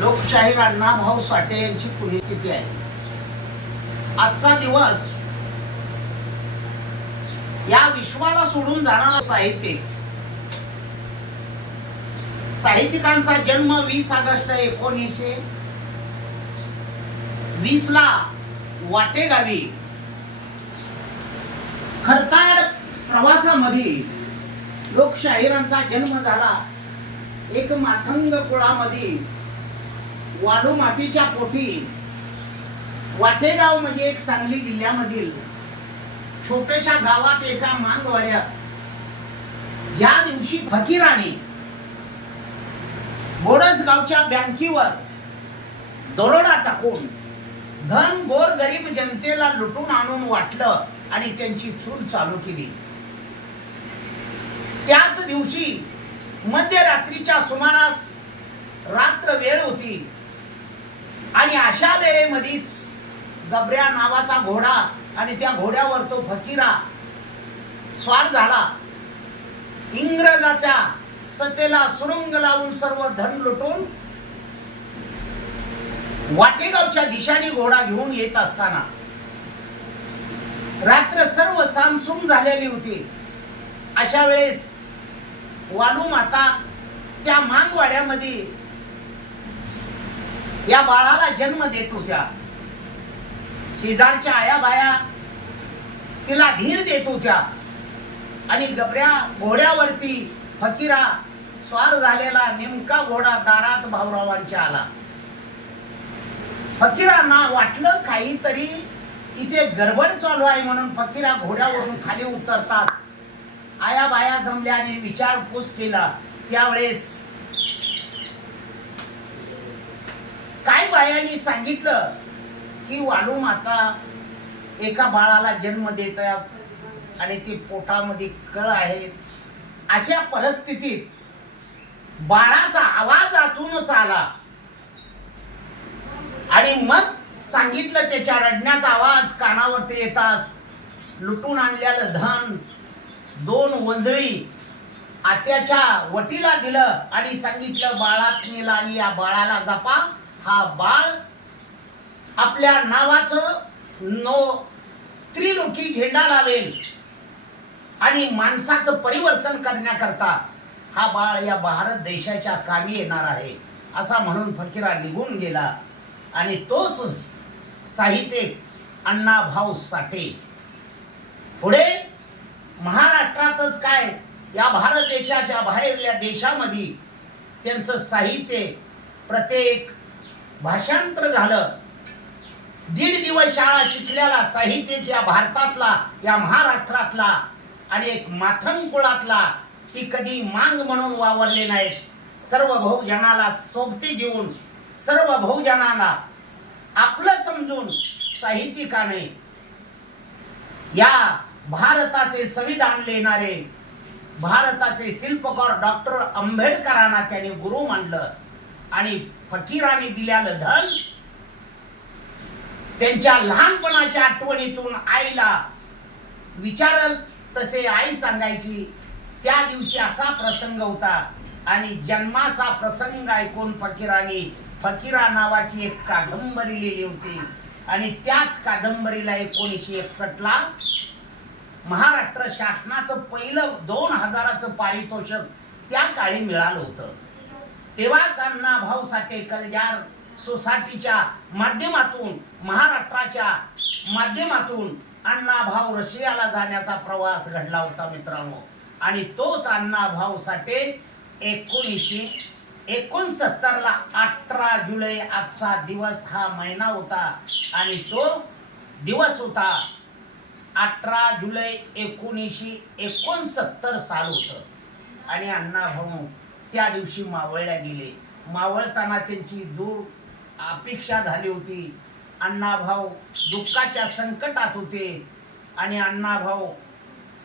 लोकशाहीर अण्णाभाऊ साठे यांची पुण्यतिथी आहे. आजचा दिवस या विश्वाला सोडून जाणारा साहित्यिकांचा जन्म 20 ऑगस्ट 1920 ला वाटेगावी खरताड प्रवासामध्ये लोकशाहिरांचा जन्म झाला. एक मातंग कुळामध्ये वाळू मातीच्या पोटी वाटेगाव म्हणजे एक सांगली जिल्ह्यामधील छोट्याशा गावात एका मांगवाड्यात ज्या दिवशी फकीराने बोडस गावच्या बँकेवर दरोडा टाकून धन गोर गरीब जनतेला लुटून आणून वाटलं आणि त्यांची चूल चालू केली. त्याच दिवशी मध्यरात्रीच्या सुमारास रात्र वेळ होती आणि अशा वेळेमध्येच गबऱ्या नावाचा घोडा आणि त्या घोड्यावर तो फकीरा स्वार झाला. इंग्रजाच्या सत्तेला सुरुंग लावून सर्व धन लुटून वाटेगावच्या दिशाने घोडा घेऊन येत असताना रात्र सर्व सामसूम झालेली होती. अशा वेळेस वालू माता त्या मांगवाड्यामध्ये या बाळाला जन्म देत होत्या. शेजारच्या आया बाया तिला धीर देत होत्या आणि गबऱ्या घोड्यावरती फकीरा स्वार झालेला नेमका घोडा दारात भाऊरावांच्या आला. फकीरांना वाटलं काहीतरी इथे गडबड चालू आहे म्हणून फकीरा घोड्यावरून खाली उतरतात आया बाया जमल्याने विचारपूस केला. त्यावेळेस काय बायांनी सांगितलं की वालू माता एका बाळाला जन्म देतात आणि ती पोटामध्ये कळ आहे. अशा परिस्थितीत बाळाचा आवाज आतूनच आला आणि मग सांगितलं त्याच्या रडण्याचा आवाज कानावरती येताच लुटून आणलेलं धन 2 वंजळी आत्याच्या वटीला दिलं आणि सांगितलं बाळात नेला आणि या बाळाला जपा. हा बाळ आपल्या नावाचं त्रिलोकी झेंडा लावेल आणि माणसाचं परिवर्तन करण्याकरता हा बाळ या भारत देशाच्या कामी येणार आहे असा म्हणून फकीरा निघून गेला. आणि तोच साहित्यिक अण्णाभाऊ साठे पुढे महाराष्ट्रातच काय या भारत देशाच्या बाहेरल्या देशामध्ये त्यांचं साहित्य प्रत्येक भाषांतर झालं. 1.5 दिवस शाळा शिकलेला साहित्यिक या भारतातला या महाराष्ट्रातला आणि एक माथंग कुळातला ती कधी मांग म्हणून वावरले नाहीत. सर्व बहुजनाला सोबती घेऊन सर्व बहुजनाला आपलं समजून साहित्यिकाने या भारताचे संविधान लिहिणारे भारताचे शिल्पकार डॉक्टर आंबेडकरांना त्यांनी गुरु मानलं आणि फकीराने दिलेलं धन त्यांच्या लहानपणाच्या आठवणीतून आईला विचारल तसे आई सांगायची. त्या दिवशी असा प्रसंग होता आणि जन्माचा प्रसंग ऐकून फकीराने फकीरा नावाची एक कादंबरी लिहिली होती आणि त्याच कादंबरीला 1961 ला महाराष्ट्र शासनाचं पहिलं 2000चं पारितोषिक त्या काळी मिळालं होतं. तेव्हाच अण्णाभाऊ साठे कलजार सोसायटीच्या माध्यमातून महाराष्ट्राच्या माध्यमातून अण्णाभाऊ रशियाला जाण्याचा प्रवास घडला होता मित्रांनो. आणि तोच अण्णाभाऊ साठे 1969 ला 18 जुलै आजचा दिवस हा महिना होता आणि तो दिवस होता 18 जुलै 1969 साल होतं. आणि अण्णाभाऊ त्या दिवशी मावळल्या गेले. मावळताना त्यांची दूर अपेक्षा झाली होती. अण्णाभाऊ दुःखाच्या संकटात होते आणि अण्णाभाऊ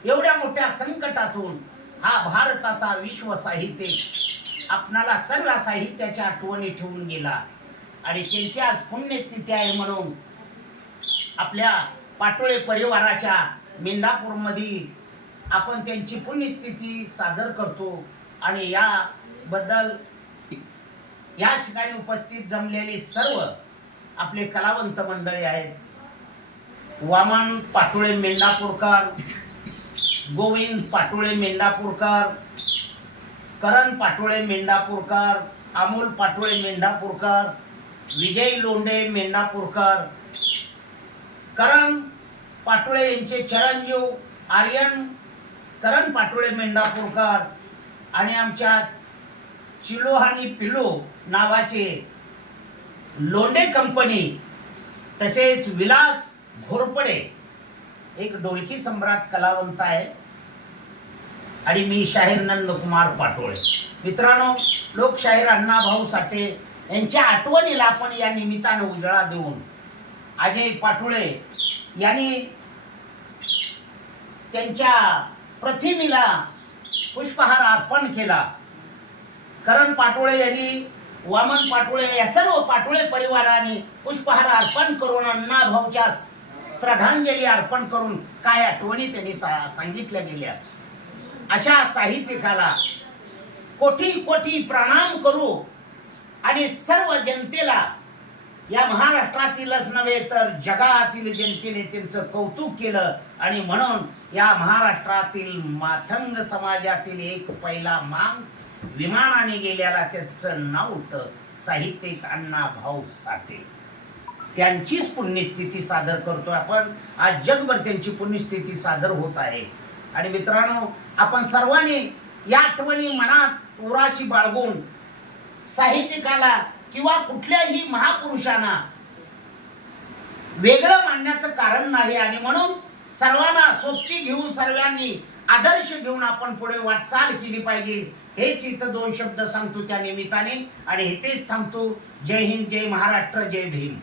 एवढ्या मोठ्या संकटातून हा भारताचा विश्व साहित्य आपणाला सर्व साहित्याच्या आठवणी ठेवून गेला. आणि त्यांची आज पुण्यस्थिती आहे म्हणून आपल्या पाटोळे परिवाराच्या मेंढापूर मध्ये आपण त्यांची पुण्यस्थिती सादर करतो आणि या बद्दल ठिकाणी उपस्थित जमलेले सर्व आपले कलावंत मंडळी आहेत. वामन पाटोळे मेंढापूरकर, गोविंद पाटोळे मेंढापूरकर, करण पाटोळे मेंढापूरकर, अमोल पाटोळे मेंढापूरकर, विजय लोंढे मेंढापूरकर, करण पाटोळे यांचे चिरंजीव आर्यन करण पाटोळे मेंढापूरकर आणि आमच्या चिलो आणि पिलो नावाचे लोंढे कंपनी, तसेच विलास घोरपडे एक ढोलकी सम्राट कलावंत आहे, आणि मी शाहीर नंदकुमार पाटोळे. मित्रांनो, लोकशाहीर अण्णाभाऊ साठे यांच्या आठवणीला आपण या निमित्तानं उजाळा देऊन अजय पाटोळे यांनी त्यांच्या प्रतिमेला पुष्पहार अर्पण केला. करण पाटोळे यांनी, वामन पाटोळे या सर्व पाटोळे परिवाराने पुष्पहार अर्पण करून अण्णाभाऊच्या श्रद्धांजली अर्पण करून काय आठवणी त्यांनी सांगितल्या गेल्या. अशा साहित्यिकाला कोटी कोटी प्रणाम करू आणि सर्व जनतेला, या महाराष्ट्रातीलच नव्हे तर जगातील जनतेने त्यांचं कौतुक केलं, आणि म्हणून या महाराष्ट्रातील माथंग समाजातील एक पहिला मान विमानाने गेलेला त्याचं नाव होतं साहित्यिक अण्णाभाऊ साठे. त्यांचीच पुण्यस्थिती सादर करतोय आपण. आज जगभर त्यांची पुण्यस्थिती सादर होत आहे. आणि मित्रांनो, आपण सर्वांनी या आठवणी मनात उराशी बाळगून साहित्यिकाला किंवा कुठल्याही महापुरुषांना वेगळं मानण्याचं कारण नाही, आणि म्हणून सर्वांना सोबती घेऊन, सर्वांनी आदर्श घेऊन आपण पुढे वाटचाल केली पाहिजे. हेच इथं 2 शब्द सांगतो त्या निमित्ताने, आणि इथेच थांबतो. जय हिंद, जय महाराष्ट्र, जय भीम.